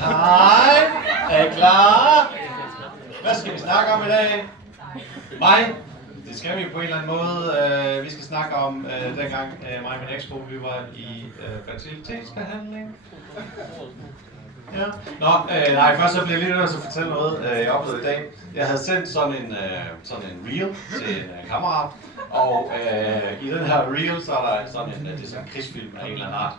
Hej, er I klar? Hvad skal vi snakke om i dag? Mig? Det skal vi på en eller anden måde. Vi skal snakke om dengang mig og min ekskone, vi var i fertilitetsbehandling. Ja. Nej, først så bliver jeg lige nødt til at fortælle noget, jeg oplevede i dag. Jeg havde sendt sådan en reel til en kammerat, og i den her reel, så er der sådan det er sådan en krigsfilm af en eller anden art,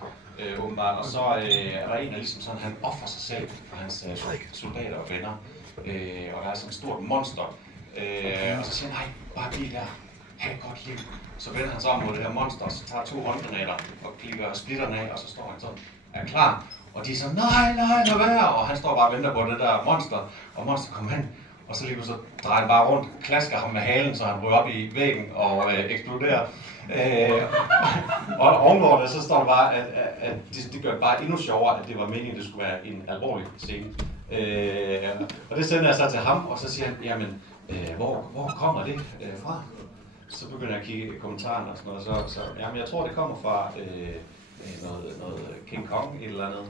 åbenbart, og så er der en, der ligesom sådan, han offer sig selv for hans soldater og venner, og der er sådan et stort monster, og så siger han, nej, bare bliv der, have et godt liv. Så vender han sig om mod det her monster, og så tager 2 håndgranater og klikker splitterne af, og så står han sådan, er klar. Og de er sådan, nej, lad være, og han står bare og venter på det der monster, og monster kommer hen, og så lige så drejer han bare rundt, klasker ham med halen, så han ryger op i væggen og eksploderer. Og ovenpå det, så står der bare, at det gør det bare endnu sjovere, at det var meningen, at det skulle være en alvorlig scene. Og det sender jeg så til ham, og så siger han, jamen, hvor kommer det fra? Så begynder jeg at kigge i kommentarerne og sådan noget, så jamen, jeg tror, det kommer fra noget King Kong, et eller andet.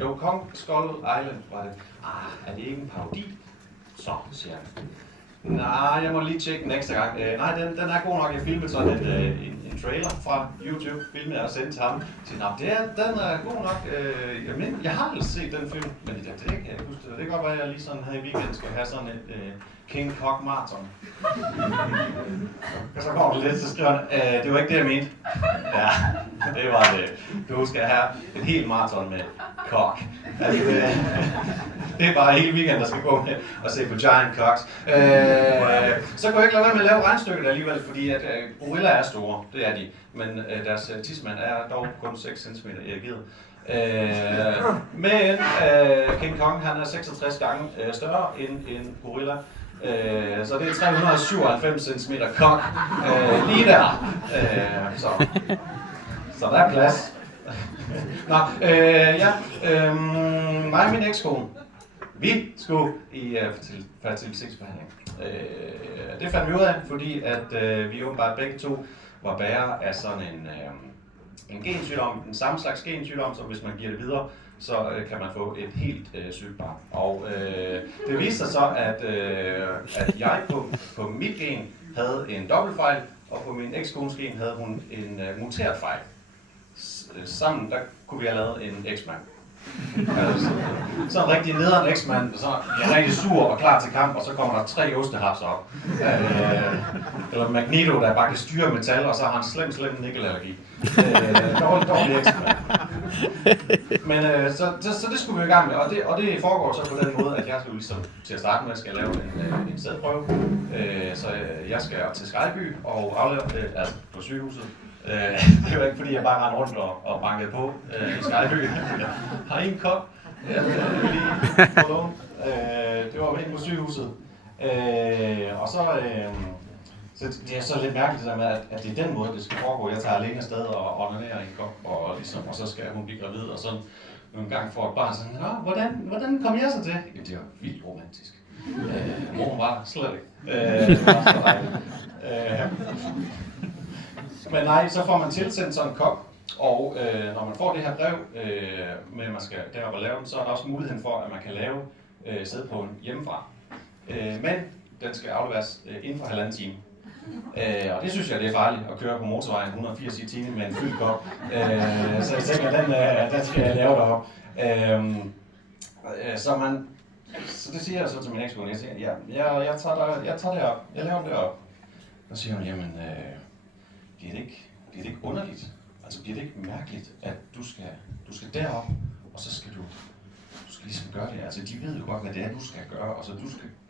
Jo, Kong Skull Island var det. Er det ikke en parodi? Så, siger han. Nej, jeg må lige tjekke den ekstra gang. Nej, den er god nok. Jeg filmede sådan en trailer fra YouTube, filmet og sendt til ham. Den er god nok. Jeg har aldrig set den film, men det kan jeg ikke huske. Det kan godt være, at jeg lige sådan her i weekenden skal have sådan et King Kong marathon. Og så kommer det lidt, så skriver han, det var ikke det, jeg mente. Ja, det var det. Du skal have et helt marathon med kok. Altså, det er bare hele weekenden, der skal gå med og se på Giant Cocks. Så kunne jeg ikke lade være med at lave regnstykket alligevel, fordi at gorillaer er store, det er de. Men deres tidsmand er dog kun 6 cm erigeret. Men King Kong, han er 66 gange større end en gorilla. Så det er 397 cm kok lige der. Så der er plads. Mig og min ekskone, vi skulle i fertilitetsbehandling. Det fandt vi ud af, fordi at vi åbenbart begge to var bærere af sådan en gensygdom, den samme slags gensygdom, som hvis man giver det videre, så kan man få et helt sygt barn. Og det viste sig så, at jeg på mit gen havde en dobbeltfejl, og på min ekskones gen havde hun en muteret fejl. Sammen der kunne vi have lavet en eksmand. Så en rigtig nederen eksmand, så er rigtig sur og klar til kamp, og så kommer der 3 ostehapser op. Eller Magneto, der bare kan styre metal, og så har han slem nikkelallergi. Dårlig eksmand. Men så det skulle vi i gang med, og det foregår så på den måde, at jeg skal ligesom til at starte med, skal lave en sædprøve. Så jeg skal til Skejby og aflevere altså på sygehuset. Det var ikke fordi, jeg bare rendte rundt og bankede på i Skejby. Har I en kop? Ja, det vil lige få lån. Det var inde på sygehuset. Og så det er så lidt mærkeligt det der med, at det er den måde, det skal foregå. Jeg tager alene afsted og onanerer i en kop, og så skal hun blive gravid, og sådan nogle gange får et barn sådan, hvordan kom jeg så til? Ja, det var vildt romantisk. Moren var slet ikke. Det var så dejligt. Men nej, så får man tilsendt sådan en kop, og når man får det her brev med, at man skal derop og lave den, så er der også muligheden for, at man kan lave sædprøven hjemmefra. Men den skal afleveres inden for 1,5 time. Og det synes jeg, det er farligt at køre på motorvejen 180 i timen med en fyldt kop. Så jeg tænker, at den skal jeg lave deroppe. Så det siger jeg så til min ekskone. Jeg siger, ja, jeg tager det op. Jeg laver det op. Så siger hun, jamen, bliver det ikke underligt? Altså bliver det ikke mærkeligt, at du skal derop, og så skal du skal ligesom gøre det. Altså de ved jo godt, hvad det er, du skal gøre, og så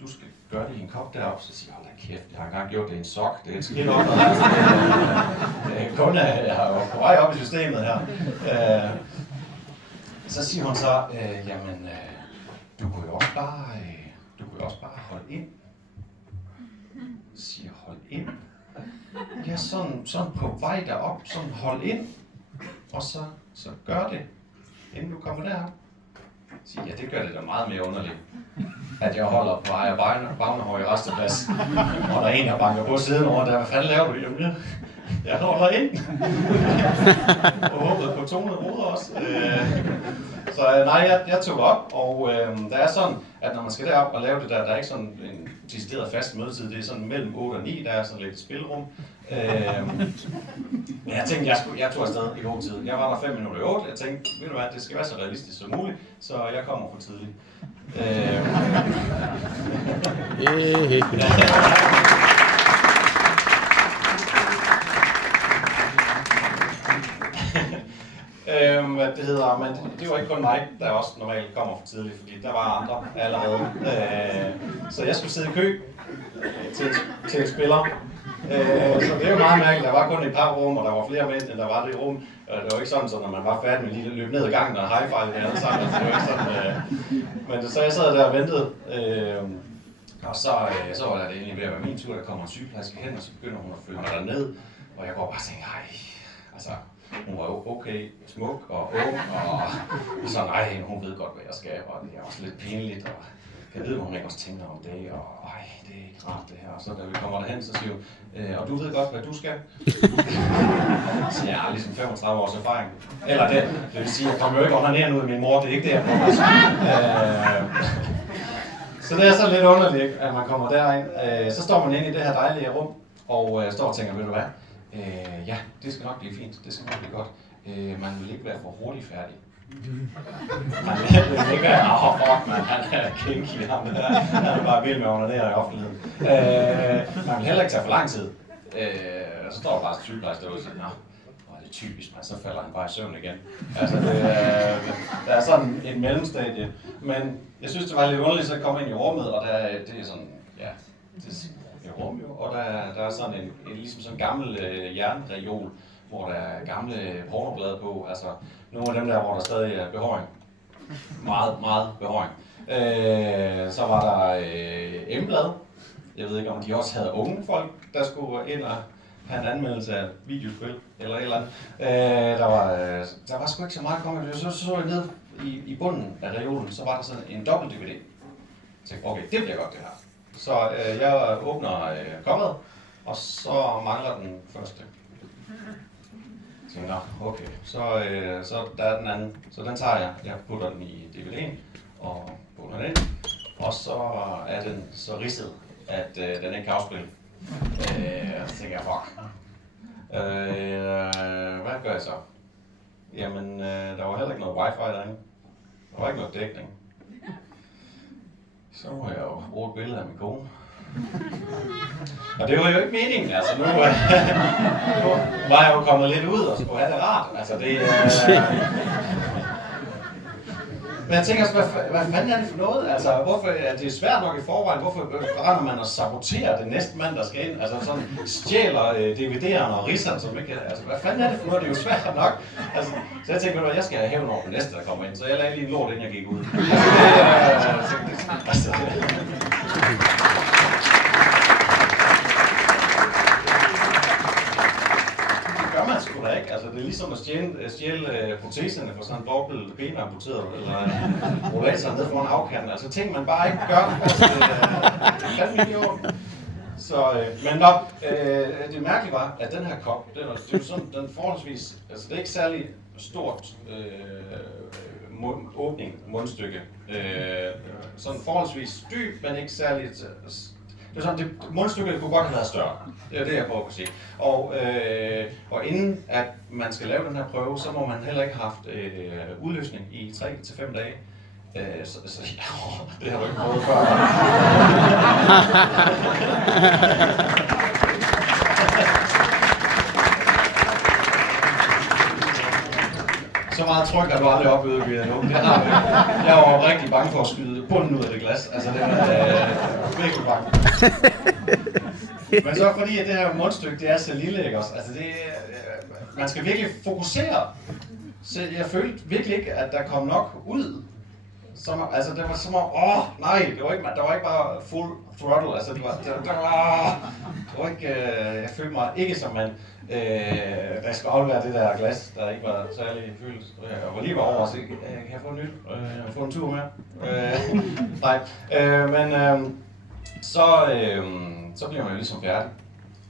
du skal gøre det i en kop derop. Så siger jeg, hold da kæft, jeg har engang gjort det i en sok. Det er et skridt op, kun er jo på vej op i systemet her. Så siger hun så, jamen, du kunne jo også bare holde ind. Så siger jeg, hold ind? Ja, sådan på vej derop, sådan hold ind, og så gør det, inden du kommer derop. Så ja, det gør det da meget mere underligt. at jeg holder på Ejer Bagnehøj Resteplads, og der er en, der banker på siden over der. Hvad fanden laver du? Jamen, jeg holder ind. Og håbede på 200 ruder også. Så nej, jeg tog op, og der er sådan, at når man skal derop og lave det der er ikke sådan en decideret fast mødetid, det er sådan mellem 8 og 9, der er sådan lidt spilrum. Men jeg tænkte, jeg tog afsted i god tid. Jeg var der 5 minutter i 8, jeg tænkte, ved du hvad, det skal være så realistisk som muligt, så jeg kommer for tidligt. Hvad det hedder, men det var ikke kun mig, der også normalt kommer for tidligt, fordi der var andre allerede. Så jeg skulle sidde i kø til et spiller. Så det er jo meget mærkeligt. Der var kun et par rum, og der var flere mænd, end der var det rum. Det var ikke sådan, så når man var færdig med lige løb ned ad gangen og high-five det alle sammen. Altså, det var ikke sådan, men så jeg sad der og ventede. Og så var det egentlig ved at være min tur, der kommer en sygeplejerske hen, og så begynder hun at følge mig derned. Og jeg går bare og tænker, altså, hun var jo okay, smuk og ung, og så hun ved godt, hvad jeg skal, og det er også lidt pinligt, og jeg ved, hvad hun ikke også tænker om det, og det er ikke rart det her. Og så da vi kommer derhen, så siger hun, og du ved godt, hvad du skal. Så jeg har ligesom 35 års erfaring. Eller det vil sige, jeg kommer jo ikke under ud af min mor, det er ikke det, jeg prøver. Så det er så lidt underligt, at man kommer derind. Så står man inde i det her dejlige rum, og står og tænker, ved du hvad? Ja, det skal nok blive fint, det skal nok blive godt. Man vil ikke være for hurtigt færdig. Man vil ikke være, han er kinky, han er bare vild med at onanere i offentligheden. Man vil heller ikke tage for lang tid. Og så står der bare en sygeplejerske derude og siger, det er typisk, men så falder han bare i søvn igen. Altså, der er sådan et mellemstadie. Men jeg synes, det var lidt underligt, så jeg kom ind i rummet, og det er sådan, ja, det er rum jo, og der er sådan en ligesom sådan en gammel jernreol, hvor der er gamle pornoblade på, altså nogle af dem der, hvor der stadig er behåring. Meget, meget behåring. Så var der M-blad. Jeg ved ikke, om de også havde unge folk, der skulle ind og have en anmeldelse af videospil, eller et eller andet. Der var sgu ikke så meget kommet. Så jeg ned i bunden af reolen, så var der sådan en dobbelt DVD. Jeg tænkte, okay, det bliver godt det her. Så jeg åbner coveret, og så mangler den første. Jeg tænker, okay, så der er den anden. Så den tager jeg. Jeg putter den i DVD'en og putter den ind. Og så er den så ridset, at den ikke kan afspille. Så tænker jeg, fuck. Hvad gør jeg så? Jamen, der var heller ikke noget wifi derinde. Der var ikke noget dækning. Så må jeg jo bruge et billede af min kone. Og det var jo ikke meningen, altså nu var jeg jo kommet lidt ud og skulle have det rart. Altså det Men jeg tænker også, hvad fanden er det for noget? Altså, hvorfor er det svært nok i forvejen? Hvorfor render man og saboterer det næste mand, der skal ind? Altså sådan stjæler DVD'erne og ridserne, som ikke... Altså, hvad fanden er det for noget? Det er jo svært nok. Altså, så jeg tænkte, jeg skal have hævn over den næste, der kommer ind. Så jeg lagde lige en lort, inden jeg gik ud. Man sgu da ikke. Altså, det er ligesom at stjæle proteserne for sådan en dobbelt benamputeret eller rollator ned foran afkanten. Altså ting, man bare ikke gør. Altså, det er fandme ikke i orden. Så, men det mærkelige var, at den her kop, det er sådan, den forholdsvis, altså det er ikke særlig stort mundstykke. Sådan forholdsvis dyb, men ikke særligt. Det er sådan, mundstykket kunne godt have været større. Det er det, jeg prøver at sige. Og inden at man skal lave den her prøve, så må man heller ikke have haft udløsning i 3-5 dage. Så ja, det har du ikke prøvet før. Så meget tryk har du aldrig oplevet endnu. Det har jeg. Jeg var rigtig bange for at skyde bunden ud af det glas. Altså det var virkelig bange. Men så fordi at det her mundstykke, det er så lille, ikke også? Altså man skal virkelig fokusere. Så jeg følte virkelig ikke, at der kom nok ud. altså det var som om, nej, det var ikke bare full throttle, altså det var ikke, jeg følte mig ikke som man, der skal aflevere det der glas, der ikke var særlig fyldt. Jeg var lige over og sige, kan jeg få et nyt? Få en tur mere? Nej, men så bliver man jo ligesom færdig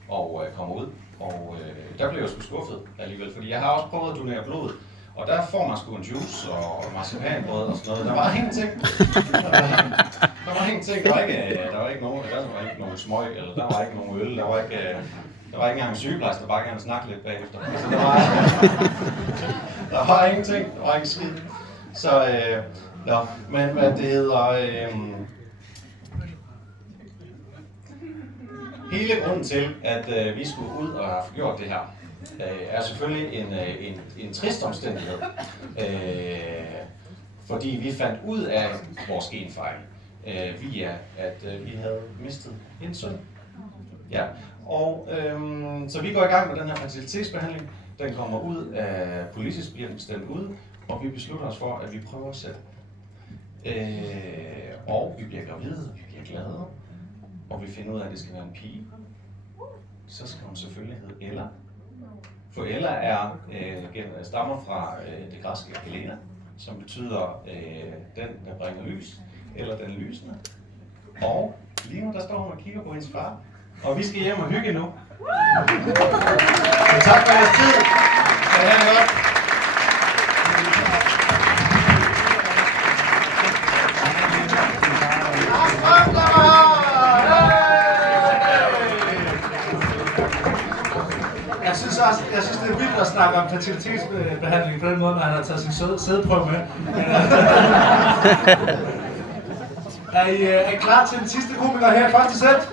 og kommer ud, og der blev jeg sgu skuffet alligevel, fordi jeg har også prøvet at donere blod. Og der får man sgu en juice og marcipanbrød og sådan noget. Der var ingenting. Der var ingenting. Der var ikke nogen smøg, eller der var ikke nogen øl. Der var ikke engang en sygeplejerske, der bare gerne snakke lidt bagefter. Altså, der var ingenting. Der var ikke skid. Så, men hvad det hedder... hele grunden til, at vi skulle ud og have gjort det her, er selvfølgelig en trist omstændighed, fordi vi fandt ud af vores genfejl via, at vi havde mistet en søn. Ja, og så vi går i gang med den her fertilitetsbehandling. Den kommer ud af politisk, bliver den bestemt ud, og vi beslutter os for, at vi prøver selv. Og vi bliver gravide, vi bliver glade, og vi finder ud af, at det skal være en pige. Så skal hun selvfølgelig hedde Ella. For Ella stammer fra det græske Helena, som betyder den, der bringer lys, eller den lysende. Og lige nu der står hun og kigger på hendes far, og vi skal hjem og hygge nu. Så tak for jeres tid. Kan I have det godt? Jeg synes, det er vildt at snakke om fertilitetsbehandling på den måde, når han har taget sin sædeprøve med. Er I klar til den sidste komiker her i første sæt?